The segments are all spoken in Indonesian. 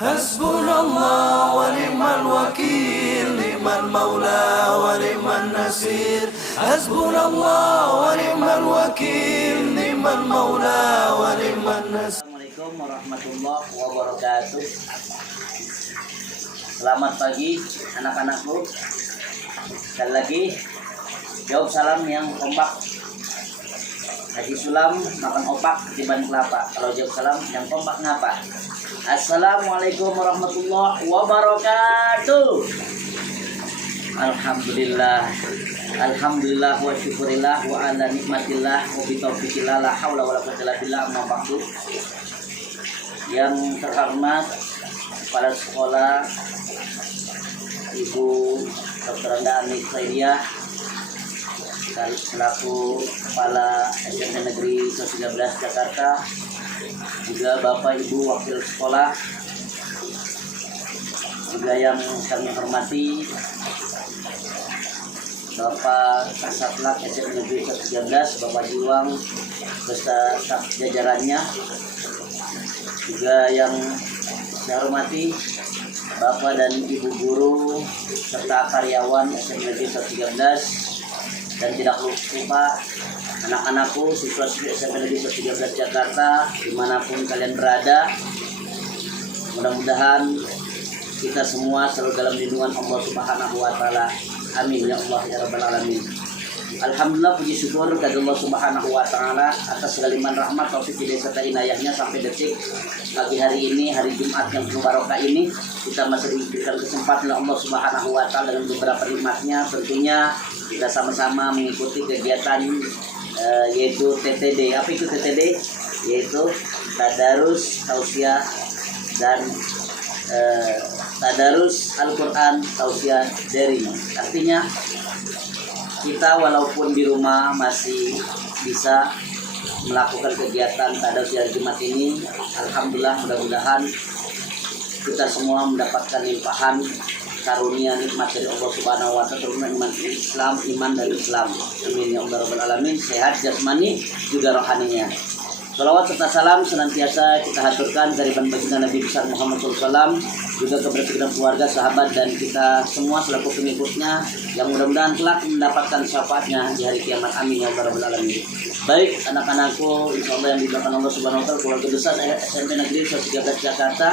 Hasbunallah wa ni'mal wakil, ni'mal maula wa ni'man nasir. Hasbunallah wa ni'mal wakil, ni'mal maula wa ni'man nasir. Assalamualaikum warahmatullahi wabarakatuh. Selamat pagi anak-anakku. Sekali lagi jawab salam yang kompak. Haji Sulam makan opak ketiban kelapa. Kalau jawab salam yang kompak ngapa? Assalamualaikum warahmatullahi wabarakatuh. Alhamdulillah. Alhamdulillah wa syukurillah wa ala nikmatillah wa bitaufikillah la haula wa la quwwata illa billah amma ba'du. Yang terhormat kepala sekolah Ibu Dr. Anda Ani Khairiyah selaku Kepala SMP Negeri 13 Jakarta, juga Bapak Ibu Wakil Sekolah, juga yang kami hormati Bapak Kasatlank SMP Negeri 13, Bapak Jiwang beserta staf jajarannya, juga yang saya hormati Bapak dan Ibu guru serta karyawan SMP Negeri 13, dan tidak lupa anak-anakku siswa-siswi SMP Negeri 13 Jakarta dimanapun kalian berada. Mudah-mudahan kita semua selalu dalam lindungan Allah Subhanahu wa Ta'ala. Amin ya Allah ya Rabbal Alamin. Alhamdulillah, puji syukur kepada Allah Subhanahu wa Ta'ala atas segala limpahan rahmat, taufik, hidayah serta inayahnya sampai detik pagi hari ini, hari Jumat yang penuh barokah ini, kita masih diberikan kesempatan oleh Allah Subhanahu wa Ta'ala dengan beberapa nikmatnya. Tentunya kita sama-sama mengikuti kegiatan yaitu TTD. Apa itu TTD? Yaitu Tadarus Tausiah dan Tadarus Al-Quran Tausiah Daring. Artinya kita walaupun di rumah masih bisa melakukan kegiatan tadarus hari Jumat ini. Alhamdulillah, mudah-mudahan kita semua mendapatkan limpahan karunia nikmat dari Allah Subhanahu wa Ta'ala, terutama iman dari Islam. Amin ya Allah Rabbal Alamin. Sehat jasmani juga rohaninya. Salawat serta salam senantiasa kita haturkan kehadiran baginda Nabi besar Muhammad SAW, juga kepada keluarga, sahabat, dan kita semua selaku pengikutnya yang mudah-mudahan kelak mendapatkan syafaatnya di hari kiamat. Amin ya Rabbal Alamin. Baik anak-anakku, insya Allah yang didoakan Allah Subhanahu wa Ta'ala, keluarga besar SMP Negeri 13 Jakarta,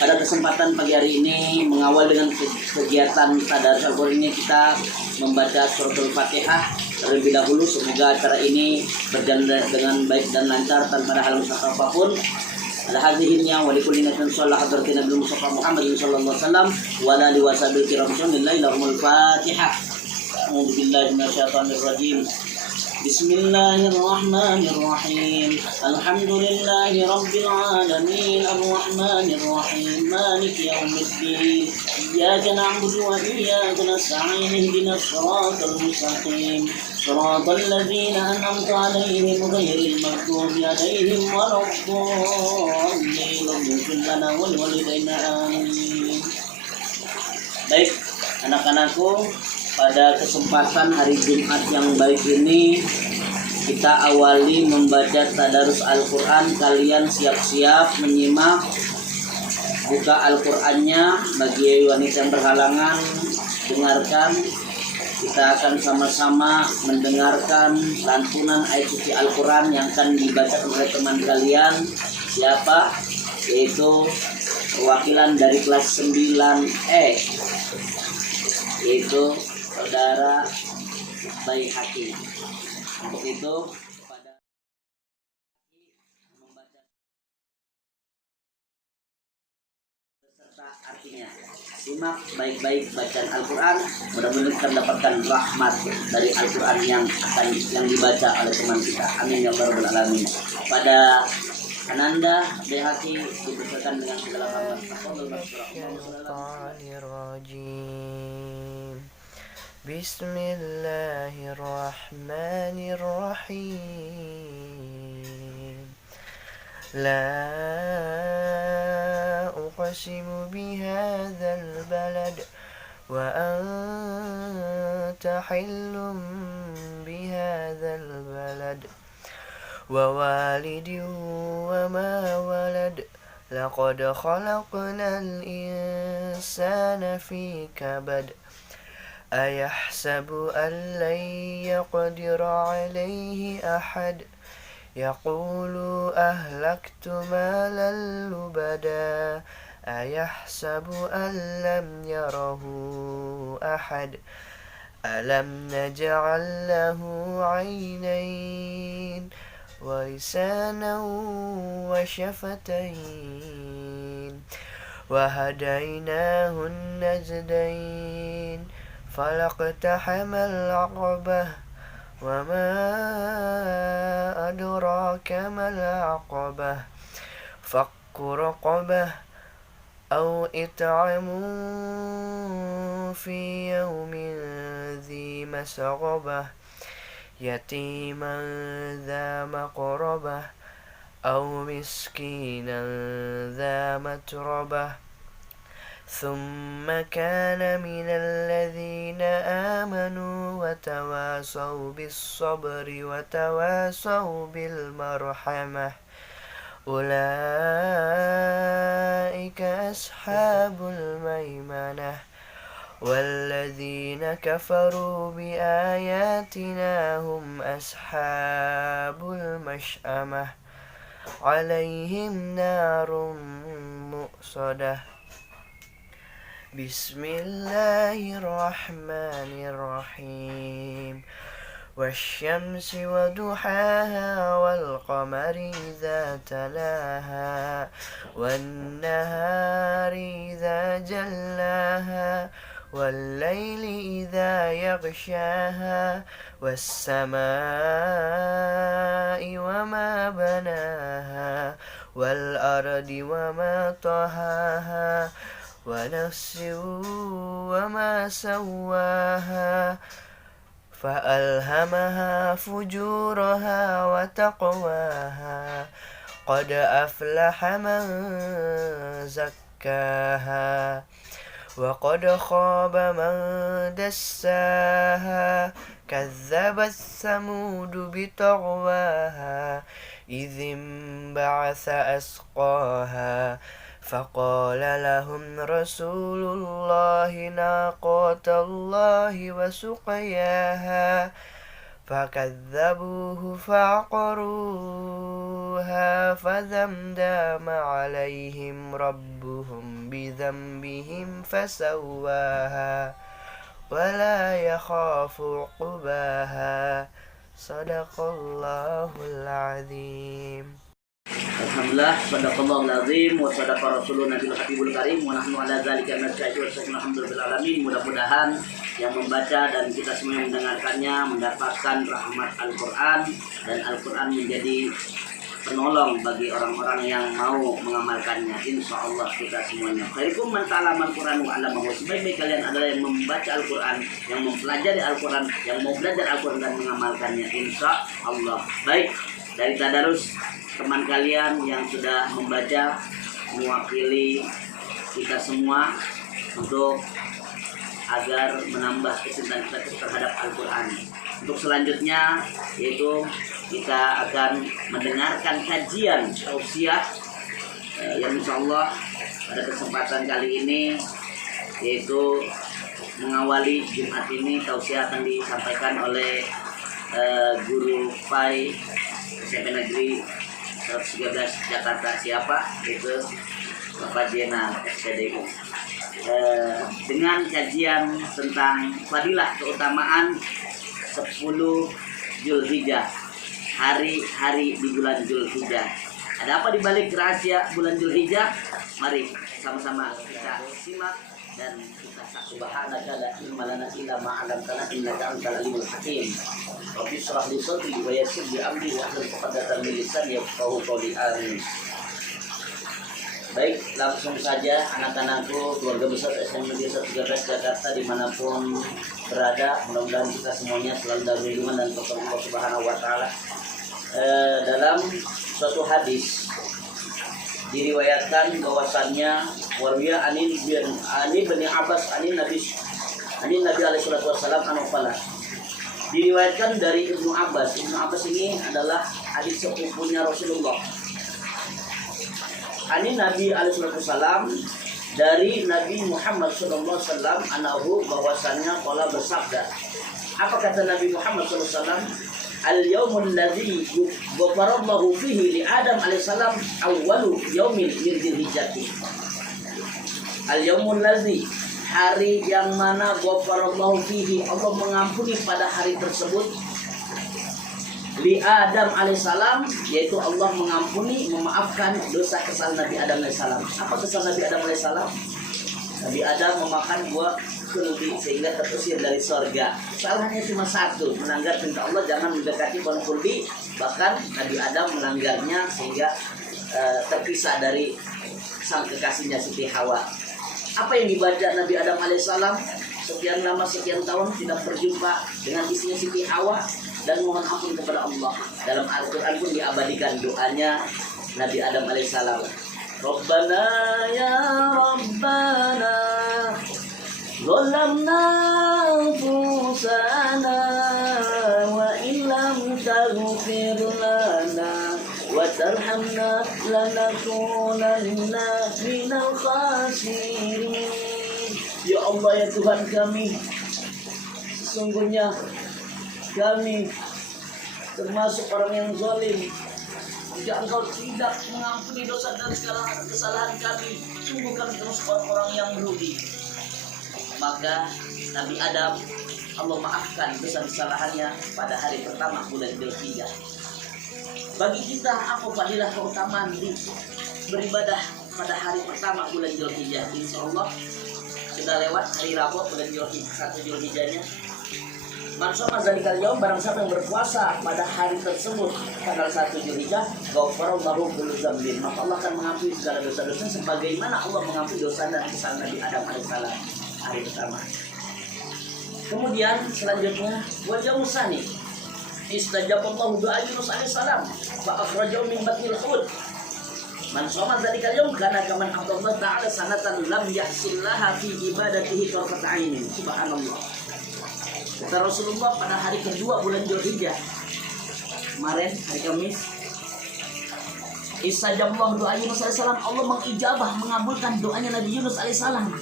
pada kesempatan pagi hari ini mengawal dengan kegiatan tadarus Al-Quran ini, kita membaca suratul Fatihah terlebih dahulu. Semoga acara ini berjalan dengan baik dan lancar tanpa ada hal mustafa apapun. Alhamdulillah wa likulli nabiyyin sallallahu alaihi wa sallam Mustafa Muhammad sallallahu alaihi wasallam wa ala alihi washabihi kiram lahumul Fatihah. A'udzu billahi minasyaitonir rajim. Bismillahirrahmanirrahim. Alhamdulillahi rabbil alamin arrahmanir rahim maliki yaumiddin. Iyyaka na'budu wa iyyaka nasta'in ihdinas siratal mustaqim. Siratal ladzina an'amta 'alaihim ghairil maghdubi 'alaihim waladdallin. Ighfir lana wa liwalidayna amin. Baik anak-anakku, pada kesempatan hari Jumat yang baik ini kita awali membaca tadarus Al-Quran. Kalian siap-siap menyimak, buka Al-Qurannya. Bagi wanita yang berhalangan, dengarkan. Kita akan sama-sama mendengarkan lantunan ayat suci Al-Quran yang akan dibaca oleh teman kalian. Siapa? Yaitu perwakilan dari kelas 9E, yaitu Saudara Baihaqi. Untuk itu pada membaca beserta artinya. Simak baik-baik bacaan Al-Quran. Mudah-mudahan kita mendapatkan rahmat dari Al-Quran yang dibaca oleh teman kita. Amin ya Rabbal Alamin. Pada Ananda Baihaqi dibacakan dengan segala hormat. Bismillahirrahmanirrahim. La uqsimu bihadzal balad wa anta hillum bihadzal balad wa walidin wa ma walad لقد خلقنا الإنسان في كبد أيحسب أن لن يقدر عليه أحد يقول أهلكت مالا لبدا أيحسب أن لم يره أحد ألم نجعل له عينين ولسانا وشفتين وهديناه النجدين فلاقتحم العقبة وما أدراك ما العقبة فك رقبة أو إطعام في يوم ذي مسغبة يتيما ذا مقربة أو مسكينا ذا متربة ثم كان من الذين آمنوا وتواصوا بالصبر وتواصوا بالمرحمة أولئك أصحاب الميمنة والذين كفروا بآياتنا هم أصحاب المشأمة عليهم نار مؤصدة بسم الله الرحمن الرحيم والشمس وضحاها والقمر إذا تلاها والنهار إذا جلاها والليل إذا يغشاها والسماء وما بناها والأرض وما طحاها ونفس وما سواها فألهمها فجورها وتقواها قد أفلح من زكاها وقد خاب من دساها كذبت ثمود بطغواها إذ انبعث أسقاها فقال لهم رسول الله ناقة الله وسقياها فكذبوه فعقروها فدمدم عليهم ربهم بذنبهم فسواها ولا يخاف عقباها صدق الله العظيم. Alhamdulillah, sadaqallahul azim wa sadaqa rasulun nabil habibul karim wa nahnu ala dzalika minasy-syahidin wa alhamdulillahil alamin. Mudah-mudahan yang membaca dan kita semua yang mendengarkannya mendapatkan rahmat Al-Qur'an dan Al-Qur'an menjadi penolong bagi orang-orang yang mau mengamalkannya. Insyaallah kita semuanya. Khairukum man ta'allama al-Qur'an wa 'allamahu. Sebaik-baik kalian adalah yang membaca Al-Qur'an, yang mempelajari Al-Qur'an, yang mau belajar Al-Qur'an dan mengamalkannya. Insyaallah. Baik, dari tadarus teman kalian yang sudah membaca mewakili kita semua untuk agar menambah kecintaan kita terhadap Al-Quran. Untuk selanjutnya yaitu kita akan mendengarkan kajian tausiah yang insyaallah pada kesempatan kali ini yaitu mengawali Jumat ini tausiah akan disampaikan oleh guru PAI SMP Negeri 113 Jakarta siapa itu Bapak Jenal SPDU dengan kajian tentang fadilah keutamaan 10 Zulhijjah, hari-hari di bulan Zulhijjah. Ada apa di balik rahasia bulan Zulhijjah? Mari sama-sama kita simak dan kita saksikan. Subhanaka la ilma lana illa ma 'allamtana innaka antal alimul hakim. Rabbi shrah li sadri wa yassir li amri wa hlul 'uqdatam min lisani yafqahu qawli. Amin. Baik, langsung saja anak-anakku, keluarga besar SMP Negeri 113 Jakarta dimanapun berada, mudah-mudahan kita semuanya selalu dalam lindungan dan pertolongan Allah Subhanahu wa Ta'ala. Dalam suatu hadis diriwayatkan bahwasannya warwiya ani bin Abbas ani Nabi alaihi salatu wasallam anfala. Diriwayatkan dari Ibnu Abbas. Ibnu Abbas ini adalah adik sepupunya Rasulullah. Ani Nabi alaihi wasallam, dari Nabi Muhammad sallallahu alaihi wasallam, anahu, bahwasannya qala bersabda. Apa kata Nabi Muhammad sallallahu alaihi wasallam? Al-yaumul ladzi ghafarallahu fihi li Adam alaihissalam awwalu yaumin min dzilhijjati. Al-yaumul ladzi, hari yang mana ghafarallahu fihi, Allah mengampuni pada hari tersebut, li Adam alaihissalam, yaitu Allah mengampuni, memaafkan dosa kesalahan Nabi Adam alaihissalam. Apa kesalahan Nabi Adam alaihissalam? Nabi Adam memakan buah khuldi sehingga terusir dari sorga. Salahnya cuma satu, melanggar perintah Allah jangan mendekati pohon khuldi. Bahkan Nabi Adam melanggarnya sehingga terpisah dari sang kekasihnya Siti Hawa. Apa yang dibaca Nabi Adam alaihissalam? Sekian lama, sekian tahun tidak berjumpa dengan istrinya Siti Hawa dan mohon ampun kepada Allah. Dalam Al-Quran pun diabadikan doanya Nabi Adam alaihissalam. Rabbana ya Rabbana Zalamna anfusana wa illam taghfir lana wa tarhamna lanakunanna minal khasirin. Ya Allah, ya Tuhan kami, sesungguhnya kami termasuk orang yang zalim. Jika Engkau tidak mengampuni dosa dan segala kesalahan kami, sungguh kami termasuk orang-orang yang merugi. Maka Nabi Adam, Allah maafkan dosa kesalahannya pada hari pertama bulan Dzulhijjah. Bagi kita apa fadilah keutamaan beribadah pada hari pertama bulan Dzulhijjah? Insya Allah sudah lewat hari Rabu bulan Dzulhijjahnya. Man shoma zalikal yaum, barang siapa yang berpuasa pada hari tersebut tanggal 1 Dzulhijjah, ghafarallahu kullu dzambin, maka Allah akan mengampuni segala dosa-dosa sebagaimana Allah mengampuni dosa dan kesalahan Nabi Adam alaihissalam hari pertama. Kemudian selanjutnya wal yaumul tsani istajaballahu doa Yunus alaihissalam fa akhrajahu min batnil hut. Man shoma zalikal yaum kana kaman Allah ta'ala sanatan lam yahsillaha fi ibadatihi tarfat ainin. Subhanallah. Kata Rasulullah pada hari kedua bulan Dzulhijjah kemarin, hari Kamis, istajabah doa Yunus alaihissalam, Allah mengijabah, mengabulkan doanya Nabi Yunus alaihissalam.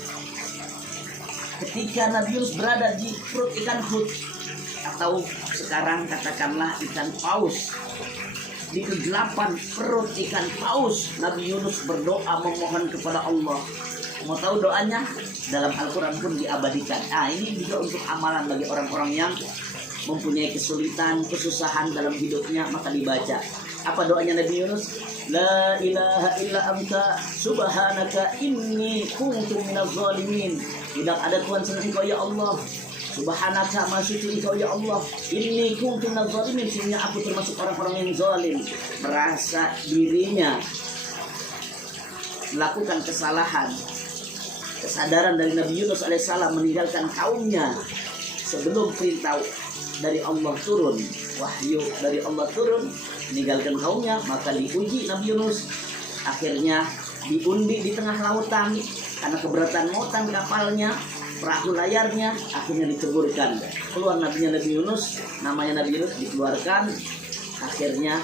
Ketika Nabi Yunus berada di perut ikan hut, atau sekarang katakanlah ikan paus, di kegelapan perut ikan paus, Nabi Yunus berdoa memohon kepada Allah. Mau tahu doanya? Dalam Al-Quran pun diabadikan. Ini juga untuk amalan bagi orang-orang yang mempunyai kesulitan, kesusahan dalam hidupnya, maka dibaca. Apa doanya Nabi Yunus? La ilaha illa anta subhanaka inni kuntu minaz zalimin. Tidak ada Tuhan selain Engkau ya Allah. Subhanaka, maha suci Engkau ya Allah. Inni kuntu minaz zalimin, sehingga aku termasuk orang-orang yang zalim. Merasa dirinya melakukan kesalahan. Kesadaran dari Nabi Yunus alaihissalam meninggalkan kaumnya sebelum perintah dari Allah turun, wahyu dari Allah turun, meninggalkan kaumnya, maka diuji Nabi Yunus. Akhirnya diundi di tengah lautan karena keberatan muatan kapalnya, perahu layarnya, akhirnya diteburkan. Keluar Nabi Yunus, namanya Nabi Yunus, dikeluarkan. Akhirnya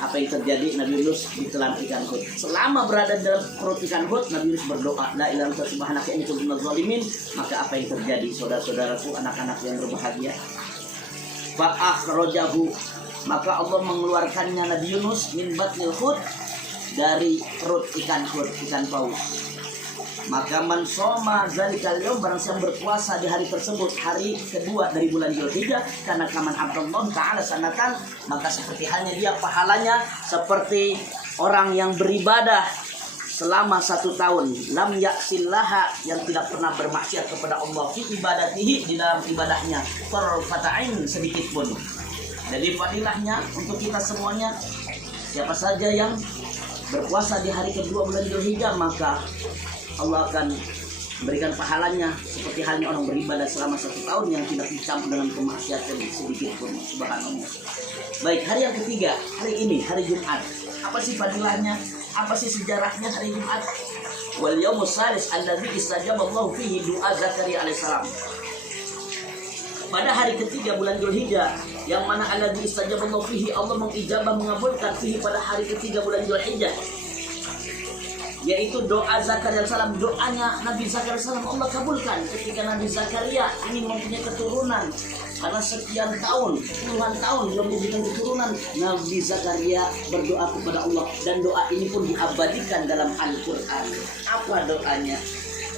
apa yang terjadi? Nabi Yunus ditelan ikan hut. Selama berada dalam perut ikan hut, Nabi Yunus berdoa, la ilaha illa subhanaka inni kuntu minaz zalimin. Maka apa yang terjadi, saudara-saudaraku, anak-anak yang berbahagia? Fa akhrajahu, maka Allah mengeluarkannya Nabi Yunus min batnil hut, dari perut ikan hut, ikan paus. Maka man shoma zalikal yaum, barang siapa berpuasa di hari tersebut, hari kedua dari bulan Dzulhijjah, karena kaman Abdullah ta'ala sanatan, maka seperti halnya dia pahalanya seperti orang yang beribadah selama 1 tahun, lam yaksillaha, yang tidak pernah bermaksiat kepada Allah fi ibadatihi, di dalam ibadahnya, tarfata'in, sedikit pun. Jadi fadilahnya untuk kita semuanya, siapa saja yang berpuasa di hari kedua bulan Dzulhijjah, maka Allah akan memberikan pahalanya seperti halnya orang beribadah selama 1 tahun yang tidak dicampur dengan kemaksiatan sedikit pun. Subhanallah. Baik, hari yang ketiga, hari ini, hari Jumat. Apa sih fadilahnya? Apa sih sejarahnya hari Jumat? Wal yaumus salis alladzi istajaballahu fihi doa Zakaria alaihissalam. Pada hari ketiga bulan Dzulhijjah, yang mana alladzi istajaballahu fihi, Allah mengijabah, mengabulkan fihi pada hari ketiga bulan Dzulhijjah. yaitu doa Zakaria salam. Doanya Nabi Zakaria salam Allah kabulkan ketika Nabi Zakaria ingin mempunyai keturunan. Karena sekian tahun, puluhan tahun belum diberikan keturunan, Nabi Zakaria berdoa kepada Allah, dan doa ini pun diabadikan dalam Al-Quran. Apa doanya?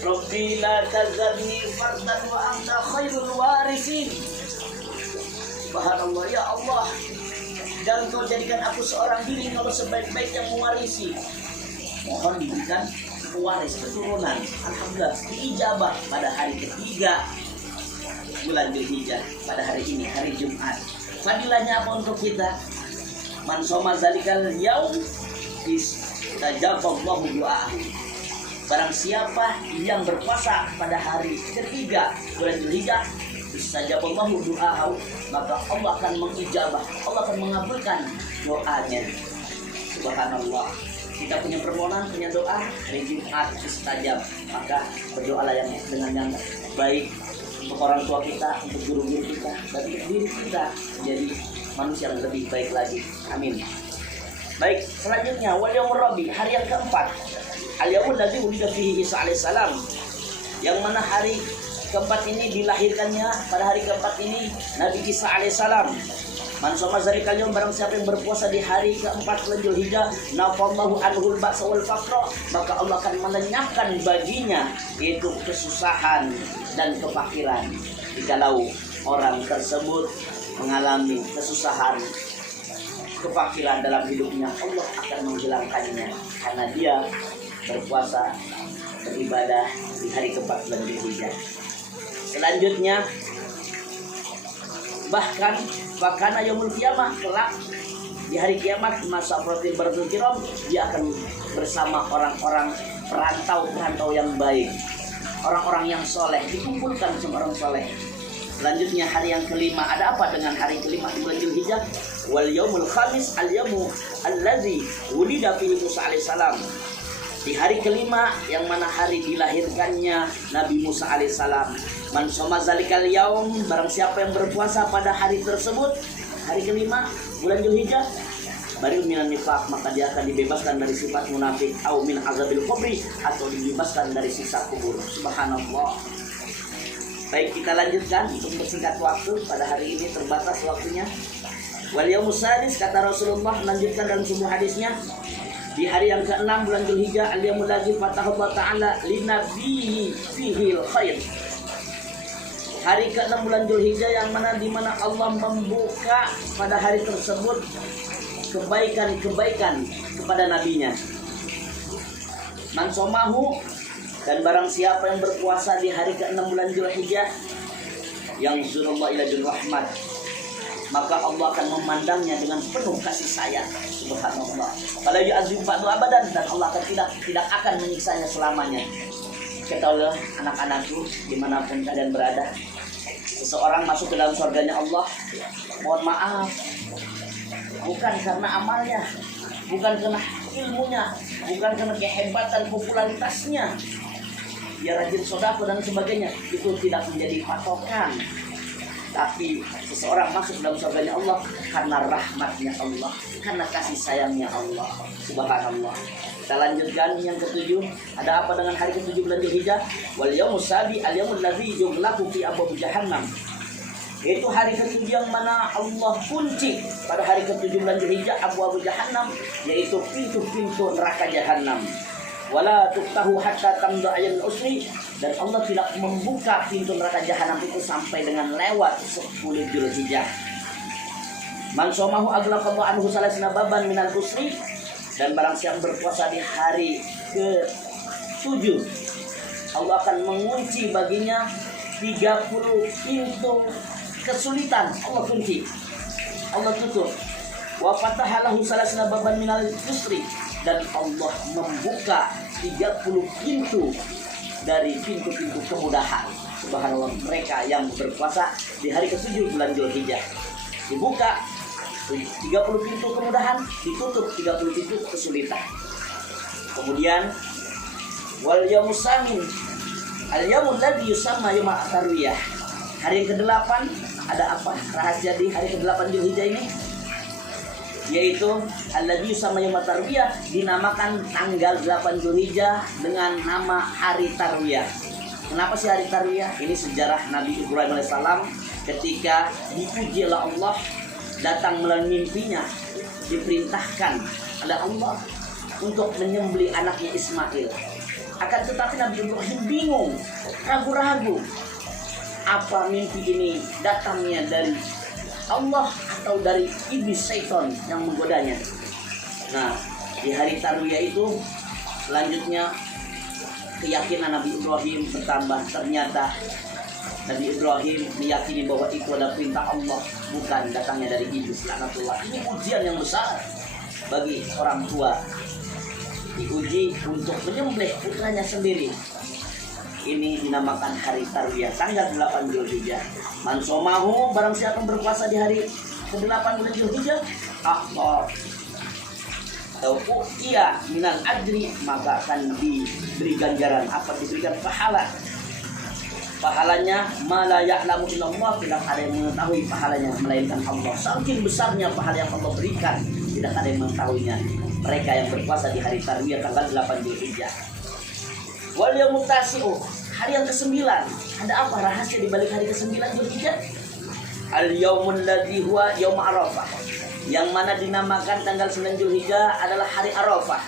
Rabbi la tazarni fardan wa anta khairul warisin. Subhanallah, ya Allah, dan kau jadikan aku seorang diri kalau sebaik-baik yang mewarisi. Mohon diberikan pewaris keturunan. Alhamdulillah diijabah pada hari ketiga bulan Dzulhijjah, pada hari ini, hari Jumat. Fadilahnya apa untuk kita? Man shoma zalikal yaum istajaballahu du'aahu. Barang siapa yang berpuasa pada hari ketiga bulan Dzulhijjah, istajaballahu du'aahu, maka Allah akan mengijabah, Allah akan mengabulkan doanya. Subhanallah. Kita punya permohonan, punya doa, hari Jumat istajab, maka berdoalah yang dengan yang baik untuk orang tua kita, untuk guru-guru kita, dan untuk diri kita menjadi manusia yang lebih baik lagi. Amin. Baik, selanjutnya wal yaumur rabi, hari yang keempat. Al yaumul ladzi wulida fihi Isa alaihissalam. Yang mana hari keempat ini dilahirkannya, pada hari keempat ini Nabi Isa alaihissalam. Man shoma zalikal yaum, barang siapa yang berpuasa di hari keempat bulan Dzulhijjah, nafallahu anhul ba'sa wal faqra, maka Allah akan melenyapkan baginya yaitu kesusahan dan kefakiran. Jikalau orang tersebut mengalami kesusahan, kefakiran dalam hidupnya, Allah akan menghilangkannya karena dia berpuasa, beribadah di hari keempat bulan Dzulhijjah. Selanjutnya, bahkan yaumul kiamah, kelak di hari kiamat, masa protein baratul kiram, dia akan bersama orang-orang perantau yang baik, orang-orang yang soleh, dikumpulkan sama orang soleh. Selanjutnya hari yang kelima, ada apa dengan hari kelima di bulan Dzulhijjah? Wal yaumul khamis al yaumu allazi wulida fihi Musa alaihissalam. Di hari kelima yang mana hari dilahirkannya Nabi Musa alaihissalam. Man shoma zalikal yaum, barang siapa yang berpuasa pada hari tersebut, hari kelima bulan Dzulhijjah, bari'un minan nifaq, maka dia akan dibebaskan dari sifat munafik, au min azabil qabri, atau dibebaskan dari siksa kubur. Subhanallah. Baik, kita lanjutkan untuk bersingkat waktu, pada hari ini terbatas waktunya. Wal yaumus sadis, kata Rasulullah, melanjutkan dalam sebuah hadisnya, di hari yang ke-6 bulan Dzulhijjah, al-yaumul ladzi fataha Allah Ta'ala linabiyhi fihi al-khair. Hari ke-6 bulan Dzulhijjah yang mana di mana Allah membuka pada hari tersebut kebaikan-kebaikan kepada nabinya. Man shomahu, dan barang siapa yang berpuasa di hari ke-6 bulan Dzulhijjah, yang zurullah ila rahmat, maka Allah akan memandangnya dengan penuh kasih sayang. Subhanallah. Fala yu'adzib ba'du abadan, dan Allah akan tidak akan menyiksanya selamanya. Ketahuilah anak-anakku, dimanapun kalian berada, seseorang masuk ke dalam surganya Allah, mohon maaf, bukan karena amalnya, bukan karena ilmunya, bukan karena kehebatan popularitasnya, dia rajin sedekah dan sebagainya, itu tidak menjadi patokan. Tapi seseorang masuk dalam surganya Allah karena rahmatnya Allah, karena kasih sayangnya Allah. Subhanallah. Kita lanjutkan yang ketujuh. Ada apa dengan hari ketujuh bulan Dzulhijjah? Wal yaumus sabi al yaumul ladzi yughlaqu fi abwab jahannam. Itu hari ketujuh yang mana Allah kunci pada hari ketujuh bulan Dzulhijjah abwab jahannam, yaitu pintu-pintu neraka jahannam. Wala tuftahu hatta tamda ayyamul usri, dan Allah tidak membuka pintu neraka jahanam itu sampai dengan lewat 10 Dzulhijjah. Man shomahu aghlaqallahu anhu salasina baban minal usri, dan barang siapa berpuasa di hari ke-7, Allah akan mengunci baginya 30 pintu kesulitan. Allah kunci, Allah tutup. Wa fatahalahu salasina baban minal usri, dan Allah membuka 30 pintu dari pintu-pintu kemudahan. Subhanallah, mereka yang berpuasa di hari ke-7 bulan Dzulhijjah, dibuka 30 pintu kemudahan, ditutup 30 pintu kesulitan. Kemudian wal yaumus samin al yaumul ladzi yusamma yaumul tarwiyah. Hari yang ke-8, ada apa rahasia di hari ke-8 Dzulhijjah ini? yaitu alladzi yusamma yaum tarwiyah, dinamakan tanggal 8 Dzulhijjah dengan nama hari tarwiyah. Kenapa sih hari tarwiyah? Ini sejarah Nabi Ibrahim alaihissalam ketika dipuji oleh Allah, datang melalui mimpinya, diperintahkan oleh Allah untuk menyembelih anaknya Ismail. Akan tetapi Nabi Ibrahim bingung, ragu-ragu, apa mimpi ini datangnya dari Allah atau dari iblis syaitan yang menggodanya. Nah, di hari tarwiyah itu selanjutnya keyakinan Nabi Ibrahim bertambah. Ternyata Nabi Ibrahim meyakini bahwa itu adalah perintah Allah, bukan datangnya dari iblis laknatullah. Ini ujian yang besar bagi orang tua, diuji untuk menyembelih putranya sendiri. Ini dinamakan hari tarwiyah, tanggal 8 Dzulhijjah. Man somahu, barang siapa yang berpuasa di hari ke-8 bulan Dzulhijjah, atau iya minal ajri, maka akan diberi ganjaran. Apa diberikan? Pahala. Pahalanya mala ya'lamu illallah, tidak ada yang mengetahui pahalanya melainkan Allah. Saking besarnya pahala yang Allah berikan, tidak ada yang mengetahuinya. Mereka yang berpuasa di hari tarwiyah tanggal 8 Dzulhijjah. Wal yaumut tasi'u, hari yang ke-9. Ada apa rahasia di balik hari ke-9 Dzulhijjah? Al yaumul ladzi huwa yaum Arafah, yang mana dinamakan tanggal 9 Dzulhijjah adalah hari Arafah.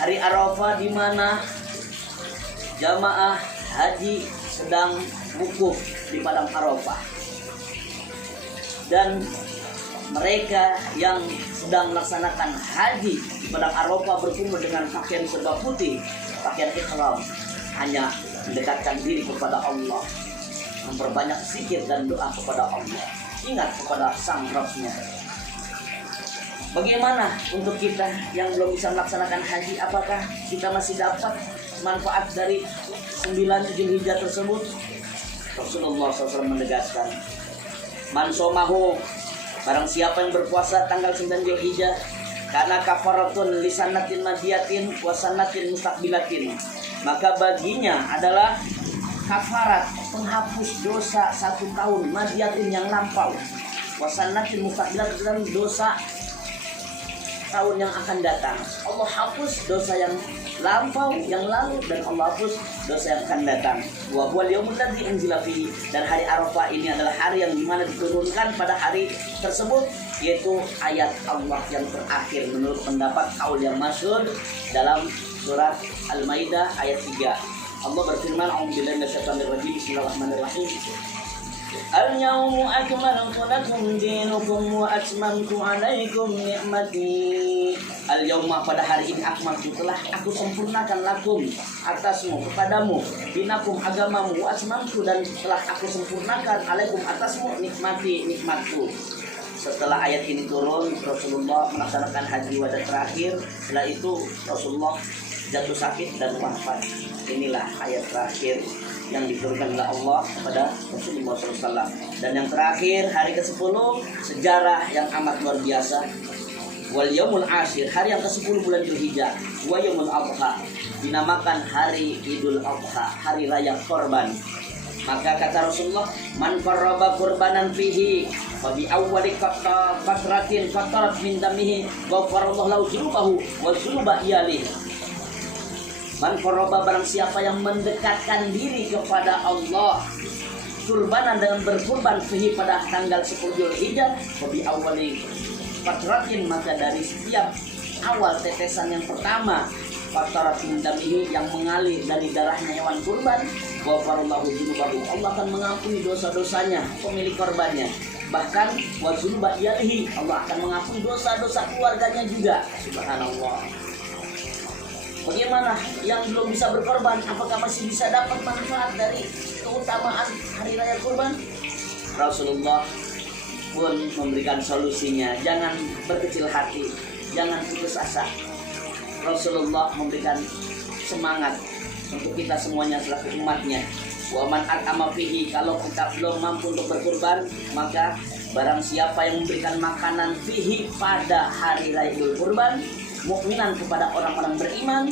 Hari Arafah di mana jamaah haji sedang wukuf di padang Arafah. Dan mereka yang sedang melaksanakan haji di padang Arafah berkumpul dengan pakaian serba putih, pakaian ihram, hanya mendekatkan diri kepada Allah, memperbanyak zikir dan doa kepada Allah, ingat kepada Sang Rabb-nya. Bagaimana untuk kita yang belum bisa melaksanakan haji? Apakah kita masih dapat manfaat dari 9 Dzulhijjah tersebut? Rasulullah SAW menegaskan, man somahu, barang siapa yang berpuasa tanggal 9 Dzulhijjah, karena kafaratun lisanatin madiyatin wasanatin mustaqbilatin, maka baginya adalah kafarat, penghapus dosa 1 tahun, madiyatin yang lampau, wasanatin mustaqbilatin, dosa tahun yang akan datang. Allah hapus dosa yang lampau, yang lalu, dan Allah hapus dosa yang akan datang. Wa huwal yaumul ladzi unzila fihi, dan hari Arafah ini adalah hari yang dimana diturunkan pada hari tersebut, yaitu ayat Allah yang terakhir menurut pendapat kaul yang masyhur dalam surat Al-Maidah ayat 3. Allah berfirman, a'udzubillahi minasyaitonir rajim, bismillahirrahmanirrahim. Al-yawma akmaltu lakum dinakum wa atmamtu 'alaikum ni'mati. Al-yawma, pada hari ini, akmaltu, telah aku sempurnakan lakum, atasmu, kepadamu, dinakum, agamamu, wa atmamtu, dan telah aku sempurnakan, 'alaikum, atasmu, nikmati, nikmatku. Setelah ayat ini turun, Rasulullah melaksanakan haji wada terakhir. Setelah itu Rasulullah jatuh sakit dan wafat. Inilah ayat terakhir yang diturunkan oleh Allah kepada Rasulullah SAW. Dan yang terakhir, hari ke-10, sejarah yang amat luar biasa. Wal yaumul ashir, hari yang ke-10 bulan Dzulhijjah, wa yaumul adha, dinamakan hari Idul Adha, hari raya korban. Maka kata Rasulullah, man qarraba qurbanan fihi fa bi awwali qatratin qatarat min damihi ghafarallahu lahu dzunubahu wa dzunuba iyalihi. Man qarraba, barang siapa yang mendekatkan diri kepada Allah kurbanan dengan berkurban fihi pada tanggal 10 Dzulhijjah, fa bi awwali qatratin, maka dari setiap awal tetesan yang pertama qatarat min damihi, yang mengalir dari darahnya hewan kurban, ghafarallahu dzunubahu, Allah akan mengampuni dosa-dosanya pemilik korbannya. Bahkan wa dzunuba iyalihi, Allah akan mengampuni dosa-dosa keluarganya juga. Subhanallah. Bagaimana yang belum bisa berkorban, apakah masih bisa dapat manfaat dari keutamaan hari raya kurban? Rasulullah pun memberikan solusinya. Jangan berkecil hati, jangan putus asa. Rasulullah memberikan semangat untuk kita semuanya selaku umatnya. Wa man at'ama fihi, kalau kita belum mampu untuk berkurban, maka barang siapa yang memberikan makanan fihi pada hari raya Idul Kurban, mukminan kepada orang-orang beriman,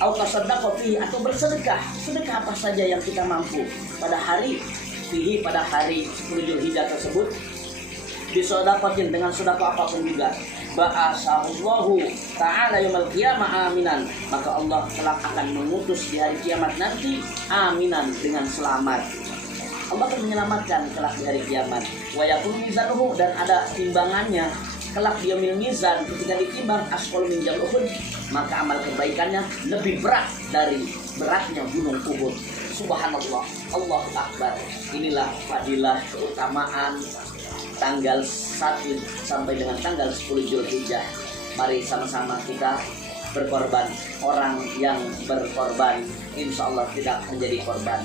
atau tasaddaqa fihi, atau bersedekah, sedekah apa saja yang kita mampu pada hari fihi, pada hari 10 Dzulhijjah tersebut, bisodakotin, dengan sedekah apapun juga, ba'asallahu ta'ala yaumil qiyamah aminan, maka Allah kelak akan mengutus di hari kiamat nanti aminan, dengan selamat. Allah akan menyelamatkan kelak di hari kiamat. Wa yakun mizanuhu, dan ada timbangannya kelak di yaumil mizan, ketika ditimbang asqal min jabal Uhud, maka amal kebaikannya lebih berat dari beratnya gunung Uhud. Subhanallah, Allahu Akbar. Inilah fadilah keutamaan tanggal 1 sampai dengan tanggal 10 Zulhijjah. Mari sama-sama kita berkorban. Orang yang berkorban insya Allah tidak menjadi korban.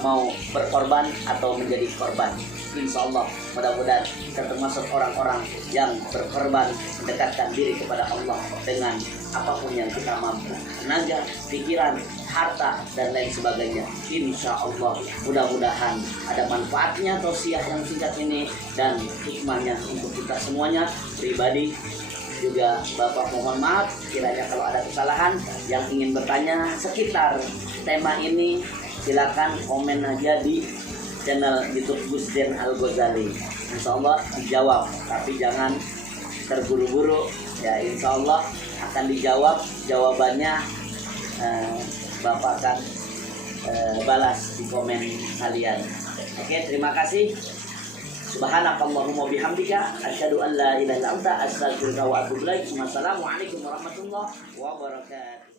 Mau berkorban atau menjadi korban, insya Allah mudah-mudahan kita termasuk orang-orang yang berkorban, mendekatkan diri kepada Allah dengan apapun yang kita mampu, tenaga, pikiran, harta, dan lain sebagainya. Insya Allah mudah-mudahan ada manfaatnya tausiah yang singkat ini dan hikmahnya untuk kita semuanya. Pribadi juga Bapak mohon maaf kiranya kalau ada kesalahan. Yang ingin bertanya sekitar tema ini, silakan komen aja di channel YouTube Gusden Al-Ghazali. Insya Allah dijawab, tapi jangan terburu-buru ya. Insya Allah akan dijawab, jawabannya Bapak akan balas di komen kalian. Oke, terima kasih. Subhanakallahumma bihamdika asyhadu an la ilaha illa anta astaghfiruka wa atubu ilaik. Wassalamualaikum warahmatullahi wabarakatuh.